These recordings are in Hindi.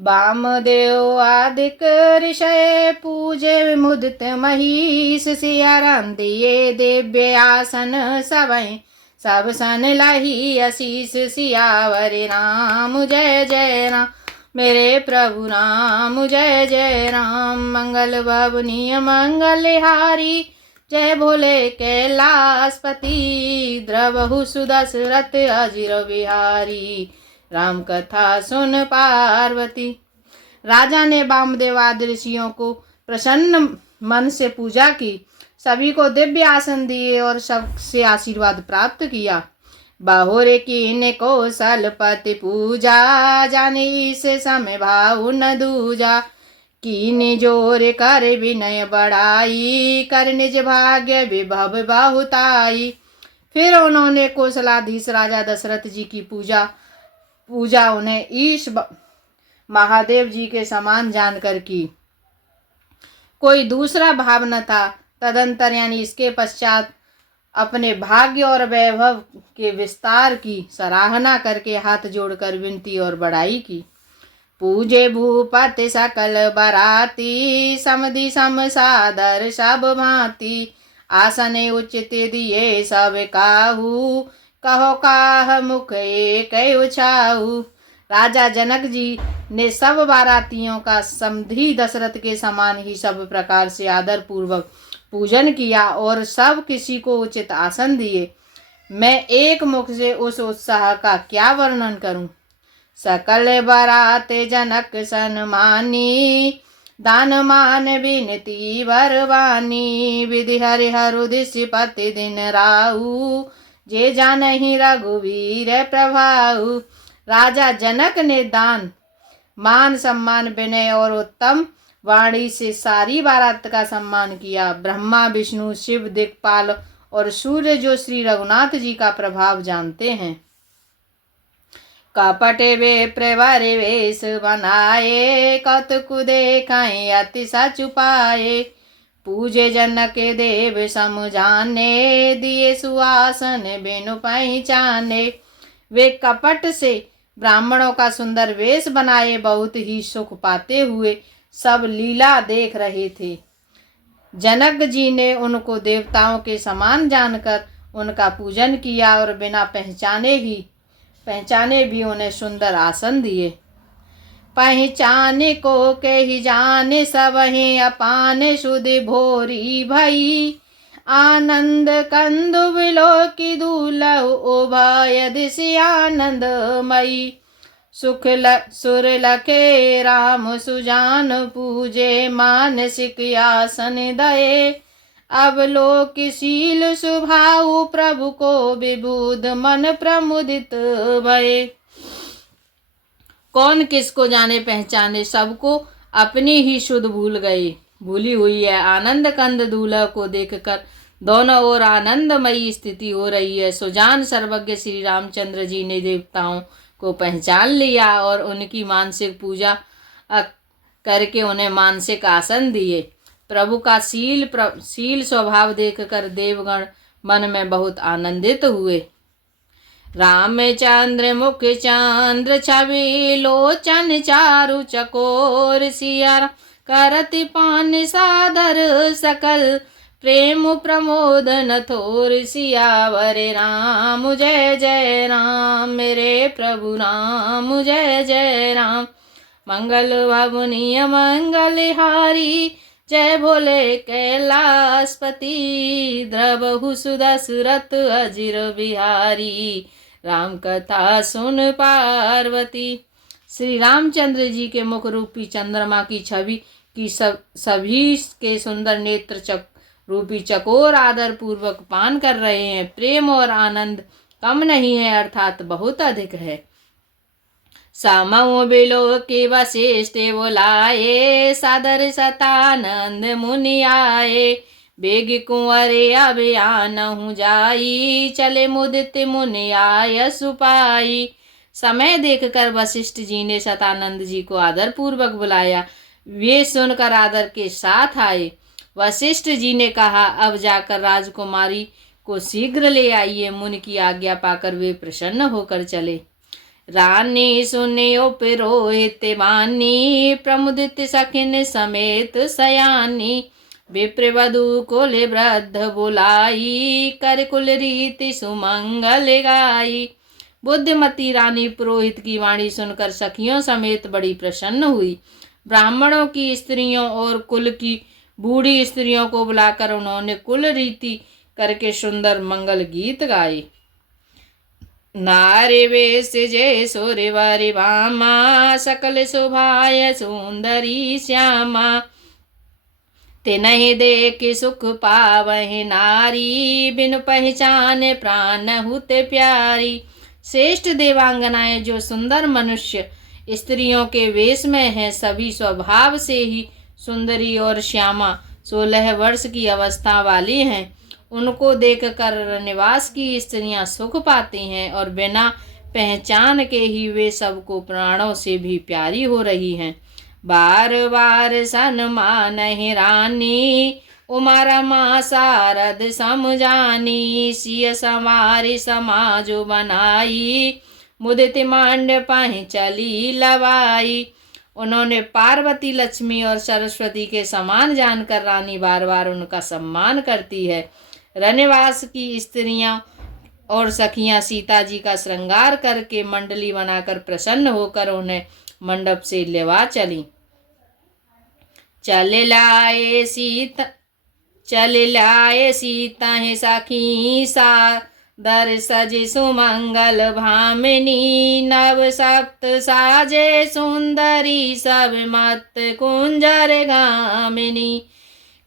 वामदेव आदिक ऋषय पूजे मुदित महीश। सिया राम दिए दिव्य आसन सबई सब सन लही आशीष। सियावर राम जय जय राम मेरे प्रभु राम जय जय राम। मंगल भवनीय मंगलहारी जय भोले कैलाशपति। द्रवहु सुदशरथ अजिर बिहारी राम कथा सुन पार्वती। राजा ने वामदेव आदि ऋषियों को प्रसन्न मन से पूजा की, सभी को दिव्य आसन दिए और सबसे आशीर्वाद प्राप्त किया। बाहुर कीन कौशलपति पूजा जाने इस समय भाव न दूजा। कीन जोर कर विनय बढ़ाई कर निज भाग्य विभव बहुताई। फिर उन्होंने कौशलाधीश राजा दशरथ जी की पूजा उन्हें ईश महादेव जी के समान जानकर की, कोई दूसरा भाव न था। तदंतर यानी इसके पश्चात अपने भाग्य और वैभव के विस्तार की सराहना करके हाथ जोड़कर विनती और बड़ाई की। पूजे भूपति सकल बराती समधि सम सादर सब भांति। आसने उचित दिए सब काहू कहो काह मुख एक उछाऊ। राजा जनक जी ने सब बारातियों का समधी दशरथ के समान ही सब प्रकार से आदर पूर्वक पूजन किया और सब किसी को उचित आसन दिए। मैं एक मुख से उस उत्साह का क्या वर्णन करूं। सकल बराते जनक सन्मानी दान मान विनती बरवानी। विधि हरिहर उदिस्य पति दिन राहु जे जानहि रघुवीर प्रभाऊ। राजा जनक ने दान मान सम्मान विनय और उत्तम वाणी से सारी बारात का सम्मान किया। ब्रह्मा विष्णु शिव दिक्पाल और सूर्य जो श्री रघुनाथ जी का प्रभाव जानते हैं। कपट वे प्रवर वेश बनाए कौतुक देखाए अति सच पाए। पूजे जनक देव सम जाने दिए सुआसन बिनु पहचाने। वे कपट से ब्राह्मणों का सुंदर वेश बनाए बहुत ही सुख पाते हुए सब लीला देख रहे थे। जनक जी ने उनको देवताओं के समान जानकर उनका पूजन किया और बिना पहचाने भी उन्हें सुंदर आसन दिए। पहचाने को के ही जाने सबहि अपाने सुधि भोरी भई। आनंद कंदु विलोकी दूलहु उभय दिशि आनंदमयी। सुर लखे राम सुजान पूजे मानसिक आसन दये। अवलोकशील सुभाऊ प्रभु को विबुध मन प्रमुदित भये। कौन किसको जाने पहचाने सबको अपनी ही शुद्ध भूली हुई है। आनंद कंद दूल्हा को देखकर दोनों ओर आनंदमयी स्थिति हो रही है। सुजान सर्वज्ञ श्री रामचंद्र जी ने देवताओं को पहचान लिया और उनकी मानसिक पूजा करके उन्हें मानसिक आसन दिए। प्रभु का शील स्वभाव देखकर देवगण मन में बहुत आनंदित हुए। रामचंद्र मुख चंद्र छवि लोचन चारु चकोर। सिया करति पान सादर सकल प्रेम प्रमोदन थोर। सियावर राम जय जय राम मेरे प्रभु राम जय जय राम। मंगल भवनीय मंगलहारी जय भोले कैलाशपति। द्रवहु सुदशरथ अजिर बिहारी राम कथा सुन पार्वती। श्री रामचंद्र जी के मुख रूपी चंद्रमा की छवि की सभी के सुंदर नेत्र रूपी चकोर आदर पूर्वक पान कर रहे हैं। प्रेम और आनंद कम नहीं है अर्थात बहुत अधिक है। समऊ बिलो के वशिष्ठ बोलाए सादर सतानंद मुनि आए। बेग कुंवरे अभियान हूँ जाई चले मुदित मुनि आय सुपाई। समय देखकर वशिष्ठ जी ने सतानंद जी को आदर पूर्वक बुलाया। वे सुनकर आदर के साथ आए। वशिष्ठ जी ने कहा अब जाकर राजकुमारी को शीघ्र ले आइए। मुनि की आज्ञा पाकर वे प्रसन्न होकर चले। रानी सुनियो पुरोहित वाणी, प्रमुदित सखिन समेत सयानी। विप्रवधु कुल वृद्ध बुलाई, कर कुल रीति सुमंगल गाई। बुद्धिमती रानी पुरोहित की वाणी सुनकर सखियों समेत बड़ी प्रसन्न हुई। ब्राह्मणों की स्त्रियों और कुल की बूढ़ी स्त्रियों को बुलाकर उन्होंने कुल रीति करके सुंदर मंगल गीत गाए। नारी वेश जय सूर्य वर भामा, सकल शोभाय सुंदरी श्यामा। तिन्हि देख सुख पावहि नारी, बिन पहचान प्राण हुते प्यारी। श्रेष्ठ देवांगनाएं जो सुंदर मनुष्य स्त्रियों के वेश में हैं, सभी स्वभाव से ही सुंदरी और श्यामा 16 वर्ष की अवस्था वाली हैं। उनको देखकर निवास की स्त्रियां सुख पाती हैं और बिना पहचान के ही वे सबको प्राणों से भी प्यारी हो रही हैं। बार बार सन्मान रानी, उमा रमा शारद समझानी। सिय समारी समाज बनाई, मुदित मंडपहि चली लवाई। उन्होंने पार्वती, लक्ष्मी और सरस्वती के समान जानकर रानी बार बार उनका सम्मान करती है। रनिवास की स्त्रियां और सखियां सीता जी का श्रृंगार करके मंडली बनाकर प्रसन्न होकर उन्हें मंडप से लेवा चली। चल लाए सीता है सखी सादर सजे सुमंगल भामिनी। नव सप्त साजे सुंदरी, सब मत कुंजर गामिनी।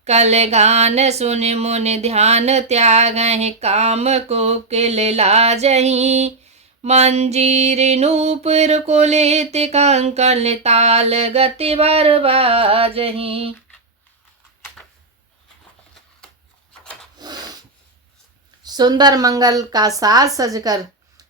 कल गान सुन मुन ध्यान त्याग, काम को किल लाजही। मंजीर नूपुर कुलित कंकन, ताल गति बर बाजही। सुंदर मंगल का साज सजकर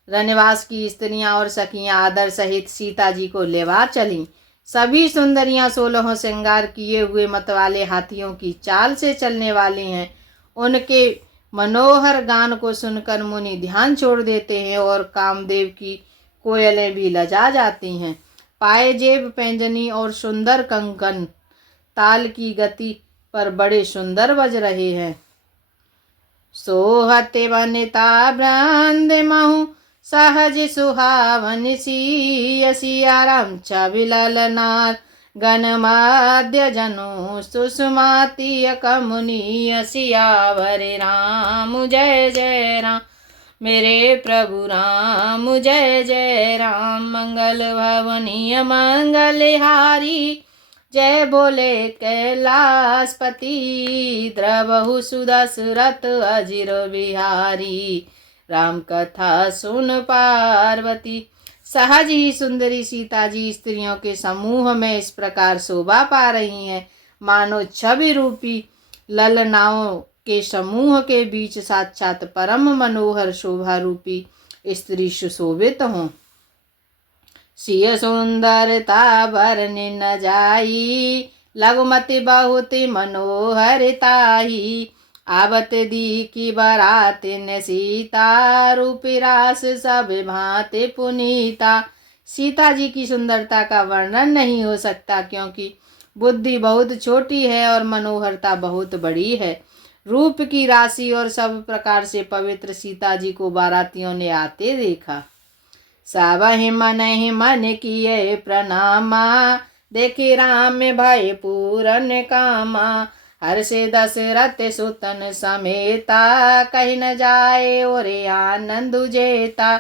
रनिवास की स्त्रियां और सखियां आदर सहित सीता जी को लेवा चली। सभी सुंदरियां 16 श्रृंगार किए हुए मतवाले हाथियों की चाल से चलने वाली हैं। उनके मनोहर गान को सुनकर मुनि ध्यान छोड़ देते हैं और कामदेव की कोयलें भी लजा जाती हैं। पायजेब, पैंजनी और सुंदर कंकन ताल की गति पर बड़े सुंदर बज रहे हैं। सोहते वनिता ब्रंद महु, सहज सुहावन सिय। सिया राम छवि ललनाथ, गण माध्य जनु सुषमाति कमुनीय। सियावर राम जय जय राम, मेरे प्रभु राम जय जय राम। मंगल भवनीय मंगलहारी, जय बोले कैलाशपति। द्रवहु सुदशरथ अजिर बिहारी, राम कथा सुन पार्वती। सहज ही सुंदरी सीता जी स्त्रियों के समूह में इस प्रकार शोभा पा रही हैं, मानो छवि रूपी ललनाओं के समूह के बीच साक्षात परम मनोहर शोभा रूपी स्त्री सुशोभित हों। सिय सुंदरता बरने न जाई, लघुमति बहुत मनोहरताई। आवत दी की बारात न सीता, रूपी रास सब भांति पुनीता। सीता जी की सुंदरता का वर्णन नहीं हो सकता, क्योंकि बुद्धि बहुत छोटी है और मनोहरता बहुत बड़ी है। रूप की राशि और सब प्रकार से पवित्र सीता जी को बारातियों ने आते देखा। सावहि मन किए प्रणामा, देखी राम भय पूरन कामा। हर्षे दशरथ सुतन समेता, कहीं न जाए और आनंद जेता।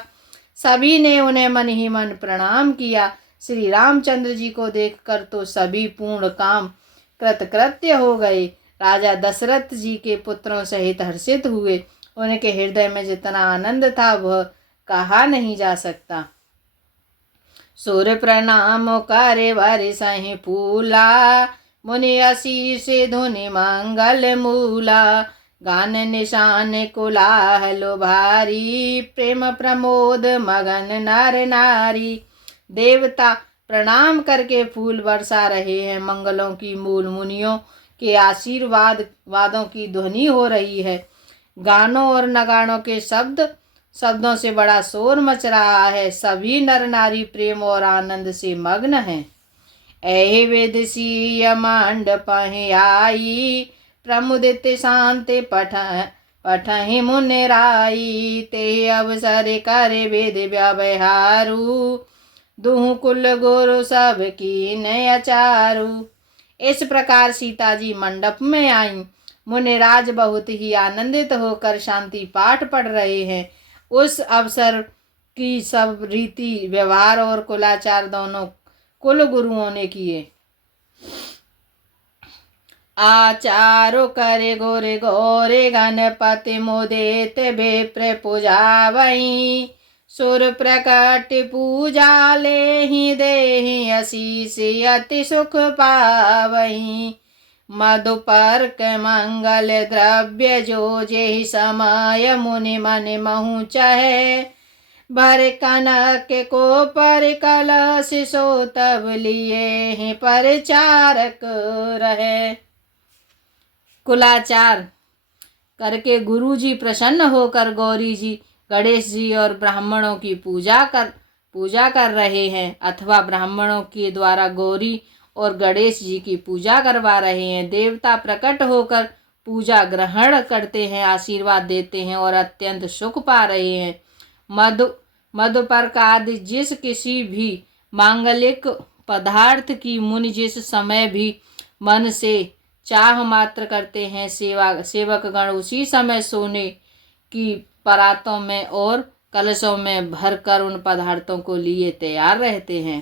सभी ने उन्हें मन ही मन प्रणाम किया। श्री रामचंद्र जी को देखकर तो सभी पूर्ण काम कृतकृत्य हो गए। राजा दशरथ जी के पुत्रों सहित हर्षित हुए। उनके हृदय में जितना आनंद था वह कहा नहीं जा सकता। सूर्य प्रणाम करे वर सही फूला, मुनि आशीष धुनि मंगल मूला। गान निशान कोलाहल भारी, प्रेम प्रमोद मगन नर नारी। देवता प्रणाम करके फूल बरसा रहे हैं। मंगलों की मूल मुनियों के आशीर्वादों की ध्वनि हो रही है। गानों और नगाड़ों के शब्द शब्दों से बड़ा शोर मच रहा है। सभी नर नारी प्रेम और आनंद से मग्न हैं। ऐहि विधि सिय मंडप आई, प्रमुदित शांत पठहि मुनि राई। ते अवसर कर विधि व्यवहारू, दुहु कुल गुरु सब कीन अचारू। इस प्रकार सीता जी मंडप में आई। मुनिराज बहुत ही आनंदित होकर शांति पाठ पढ़ रहे हैं। उस अवसर की सब रीति व्यवहार और कुलाचार दोनों कुल गुरुओं ने किए। आचारो करे गोरे गोरे, गणपति मुदित विप्र पूजावई। सुर प्रकट पूजा लेहि, देहि आशीष अति सुख पावई। मधुपर्क मंगल द्रव्य, जो जेहि समय मुनि मन महु चहे। भर कनक को पर कलश, सो तब लिए परचारक रहे। कुलाचार करके गुरु जी प्रसन्न होकर गौरी जी, गणेश जी और ब्राह्मणों की पूजा कर रहे हैं, अथवा ब्राह्मणों के द्वारा गौरी और गणेश जी की पूजा करवा रहे हैं। देवता प्रकट होकर पूजा ग्रहण करते हैं, आशीर्वाद देते हैं और अत्यंत सुख पा रहे हैं। मधुपर्क आदि जिस किसी भी मांगलिक पदार्थ की मुनि जिस समय भी मन से चाह मात्र करते हैं, सेवक गण उसी समय सोने की परातों में और कलशों में भरकर उन पदार्थों को लिए तैयार रहते हैं।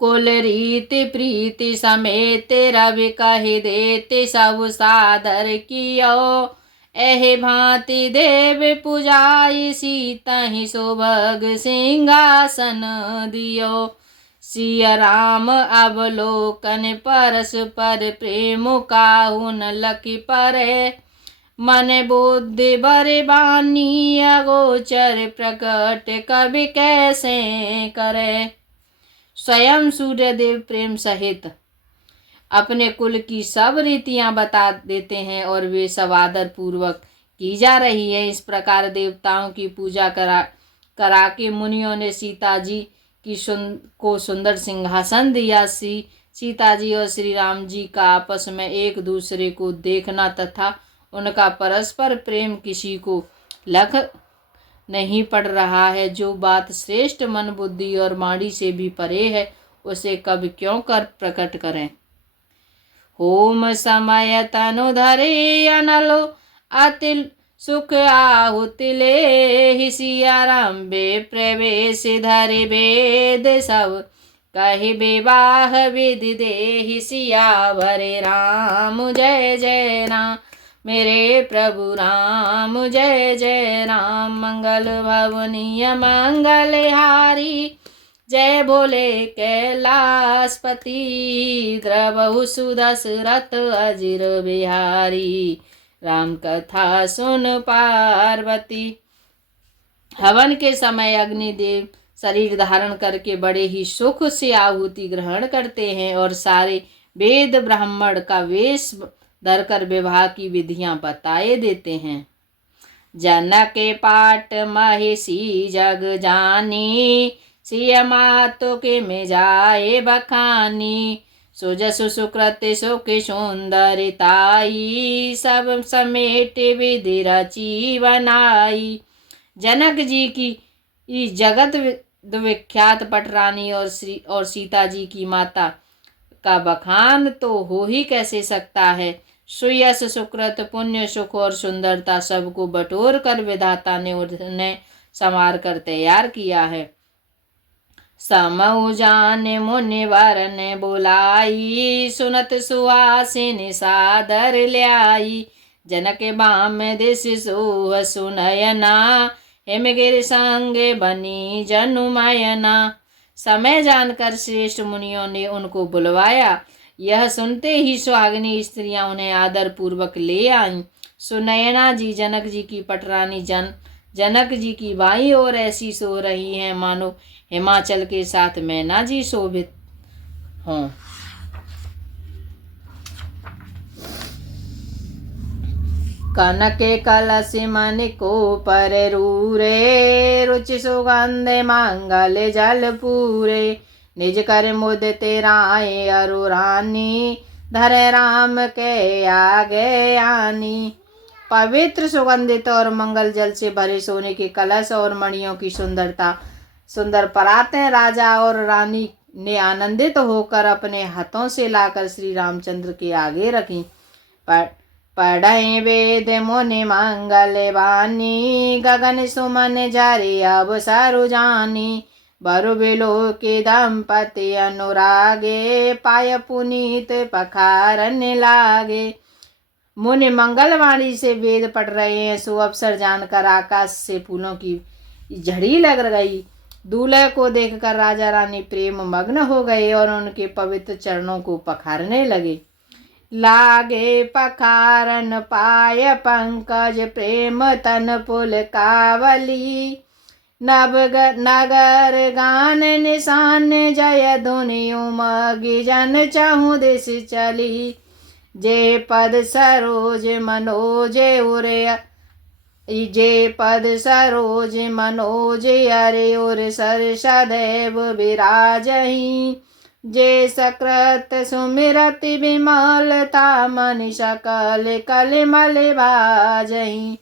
कुल रीति प्रीति समेत रवि कहि देते, सब सादर कियो। एहि भांति देव पुजाई, सीतहि सुभग सिंहासन दियो। सिया राम अवलोकन परस्पर, प्रेम काहु न लखि परे। मन बुद्धि बरे बानी, अगोचर प्रकट कवि कैसे करे। स्वयं सूर्यदेव प्रेम सहित अपने कुल की सब रीतियां बता देते हैं, और वे सब आदर पूर्वक की जा रही है। इस प्रकार देवताओं की पूजा करा के मुनियों ने सीता जी को सुंदर सिंहासन दिया। सीता जी और श्री राम जी का आपस में एक दूसरे को देखना तथा उनका परस्पर प्रेम किसी को लख नहीं पड़ रहा है। जो बात श्रेष्ठ मन बुद्धि और वाणी से भी परे है, उसे कब क्यों कर प्रकट करें। होम समय तनु धरे अनलो, अति सुख आहुति ले। सिया राम बे प्रवेश धरे वेद, सब कहि विवाह विधि देहि। सियावर राम जय जय राम, मेरे प्रभु राम जय जय राम। मंगल भवनीय मंगलहारी, जय भोले कैलाशपति। द्रवहु सुदशरथ अजिर बिहारी, राम कथा सुन पार्वती। हवन के समय अग्निदेव शरीर धारण करके बड़े ही सुख से आहुति ग्रहण करते हैं, और सारे वेद ब्राह्मण का वेश धरकर विवाह की विधियां बताए देते हैं। जनक पाट महिषी जग जानी, सिय मातु के में जाए बखानी। सुजसु सुकृत सुख सुंदरिताई, सब समेट विधि रची बनाई। जनक जी की जगत विख्यात पटरानी और सीता जी की माता का बखान तो हो ही कैसे सकता है। सुयस सुकृत पुण्य सुख और सुंदरता सबको बटोर कर विधाता ने उन्हें संवार कर तैयार किया है। समऊ जान मुनि वरन बुलाई, सुनत सुहासिनी सादर ल्याई। जनक बाम दिश सोह सुनयना, हिमगिर संगे बनी जनुमयना। समय जानकर श्रेष्ठ मुनियों ने उनको बुलवाया। यह सुनते ही सुहागिनी स्त्रियां उन्हें आदर पूर्वक ले आईं। सुनयना जी जनक जी की पटरानी जनक जी की बाईं ओर ऐसी सो रही हैं मानो हिमाचल के साथ मैना जी शोभित हों। कनके कलश मन को पर रूरे, रुचि सुगंध मंगल जल पूरे। निज कर मुद तेराए अरु रानी, धरे राम के आगे आनी। पवित्र सुगंधित और मंगल जल से भरे सोने के कलश और मणियों की सुंदर परातें राजा और रानी ने आनंदित होकर अपने हाथों से लाकर श्री रामचंद्र के आगे रखी। पढ़े वेद मुनि मंगल वाणी, गगन सुमन जारे अब सारु जानी। बरु बिलो के दंपति अनुरागे, पाय पुनीत पखारने लागे। मुनि मंगलवाणी से वेद पढ़ रहे हैं, सो अवसर जानकर आकाश से फूलों की झड़ी लग गई। दूल्हे को देखकर राजा रानी प्रेम मग्न हो गए और उनके पवित्र चरणों को पखारने लगे। लागे पखारन पाय पंकज, प्रेम तन पुल कावली। नगर गान निशान, जय धुनि उमगी जन चहु दिस चली। जे पद सरोज मनोज उरे, जे पद सरोज मनोज अरे उर सर सदैव विराजहि। जे सकृत सुमिरत विमलता, मनि सकल कलिमल भाजहि।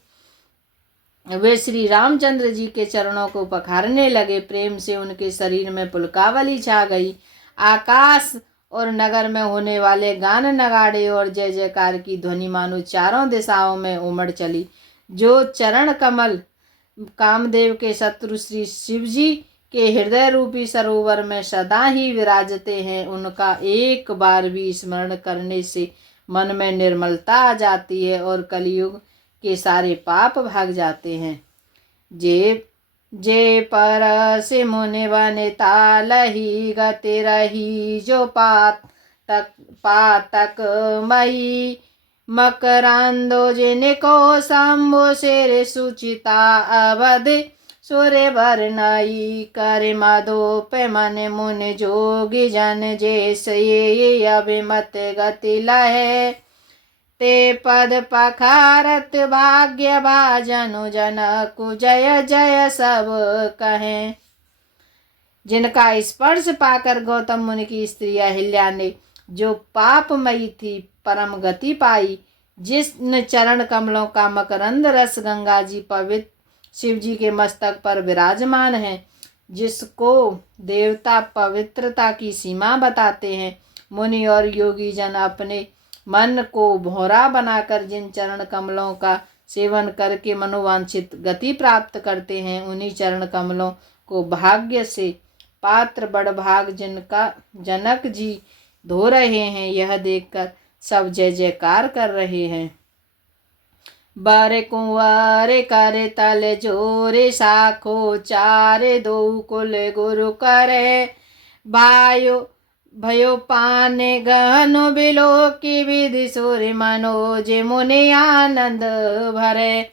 वे श्री रामचंद्र जी के चरणों को पखारने लगे। प्रेम से उनके शरीर में पुलकावली छा गई। आकाश और नगर में होने वाले गान नगाड़े और जय जयकार की ध्वनि मानो चारों दिशाओं में उमड़ चली। जो चरण कमल कामदेव के शत्रु श्री शिव जी के हृदय रूपी सरोवर में सदा ही विराजते हैं, उनका एक बार भी स्मरण करने से मन में निर्मलता आ जाती है और कलयुग के सारे पाप भाग जाते हैं। जे पर से मुनि वनिता लही, गति रही जो पातक मई। मकरंदो जिनको शंभु सिर सुचिता, अवध सूर्य बरनई। कर मधुप मन मुनि जोगी जन, जैसे अभिमत गति लहे। ते पद पखारत भाग्य भाजनु, जनकु जय जय सब कहें। जिनका स्पर्श पाकर गौतम मुनि की स्त्री अहिल्या ने, जो पापमयी थी, परम गति पाई। जिन चरण कमलों का मकरंद रस गंगा जी पवित्र शिव जी के मस्तक पर विराजमान है, जिसको देवता पवित्रता की सीमा बताते हैं। मुनि और योगी जन अपने मन को भौरा बनाकर जिन चरण कमलों का सेवन करके मनोवांछित गति प्राप्त करते हैं, उन्हीं चरण कमलों को भाग्य से पात्र बड़भाग जिनका जनक जी धो रहे हैं, यह देखकर सब जय जयकार कर रहे हैं। बारे कुंवारे करे तल जोरे, साखो चारे दो कुल गुरु करे। भयो पाने गहनो बिलो की विधि सूर्य मनोज, मुनि आनंद भरे।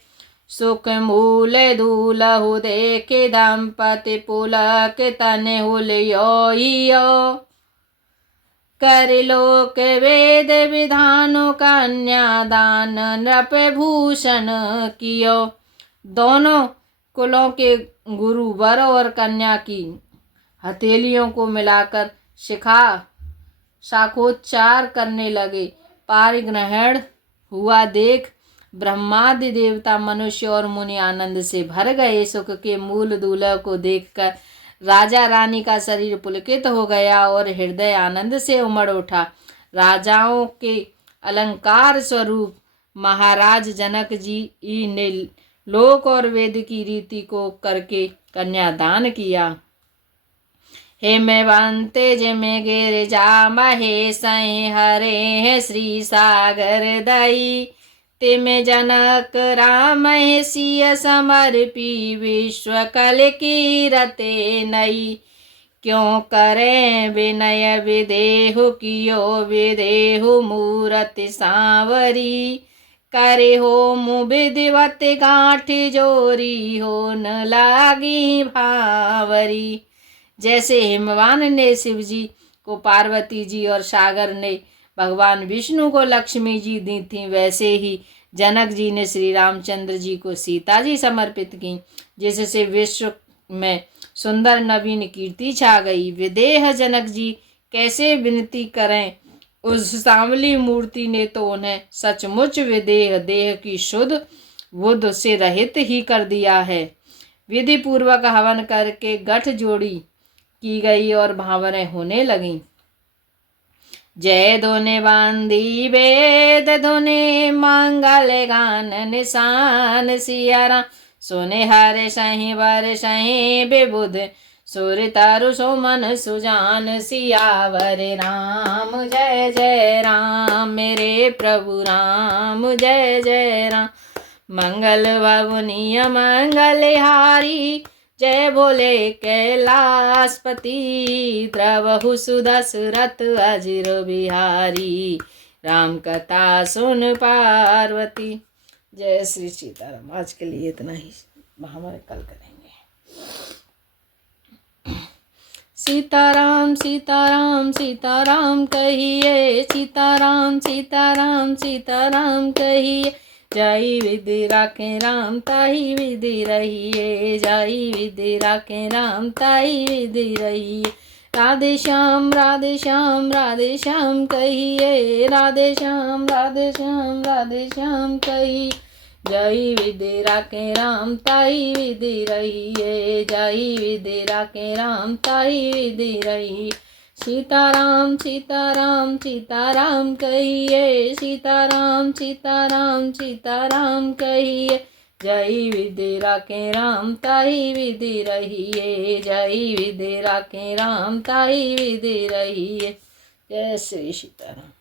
सुख मूल दूलहु देखे, दंपति पुलक तने हुलियो। कर लोक वेद विधानो, कन्यादान नृप भूषण कियो। दोनों कुलों के गुरु वर और कन्या की हथेलियों को मिलाकर शाखोच्चार करने लगे। पारिग्रहण हुआ देख ब्रह्मादि देवता, मनुष्य और मुनि आनंद से भर गए। सुख के मूल दूल्हा को देखकर राजा रानी का शरीर पुलकित हो गया और हृदय आनंद से उमड़ उठा। राजाओं के अलंकार स्वरूप महाराज जनक जी ने लोक और वेद की रीति को करके कन्यादान किया। हेमवंते जिमे गिरिजा महेश, हरे श्री सागर दई। तिम जनक राम सिय समर्पी, विश्व कल की रते नई। क्यों करें विनय विदेहु, कियो विदेहु मूरति सांवरी। करे हो मु विधिवत गांठ जोरी, हो न लागी भावरी। जैसे हिमवान ने शिव जी को पार्वती जी और सागर ने भगवान विष्णु को लक्ष्मी जी दी थी, वैसे ही जनक जी ने श्री रामचंद्र जी को सीता जी समर्पित की, जिससे विश्व में सुंदर नवीन कीर्ति छा गई। विदेह जनक जी कैसे विनती करें, उस सांवली मूर्ति ने तो उन्हें सचमुच विदेह देह की शुद्ध बुद्ध से रहित ही कर दिया है। विधि पूर्वक हवन करके गठ जोड़ी की गई और भावनाएं होने लगीं। जय धुने बांधी वेद धुने मंगल गान निशान, सिया राम सुने हरे सही वर सही विबुध, सुर तारु सुमन सुजान, सियावर राम जय जय राम, मेरे प्रभु राम जय जय राम। मंगल भवनीय मंगलहारी, जय बोले कैलाशपति, द्रवहु सुदशरथ अजिर बिहारी, राम कथा सुन पार्वती। जय श्री सीताराम। आज के लिए इतना ही, हमारे कल करेंगे। सीताराम सीताराम सीताराम कहिए, सीताराम सीताराम सीताराम कहिए, जाई विधि राखे राम ताही विधि रहिए, जाई विधि राखे राम ताही विधि रहिए। राधे श्याम राधे श्याम राधे श्याम कहिए, राधे श्याम राधे श्याम राधे श्याम कहिए, जाई विधि राखे राम ताही विधि रहिए, जाई विधि राखे राम ताही विधि रहिए। सीताराम सीताराम सीताराम कहिए, सीताराम सीताराम सीताराम कहिए, जय विधि राखे राम ताही विधि रहिए, जय विधि राखे राम ताही विधि रहिए। जय श्री सीताराम।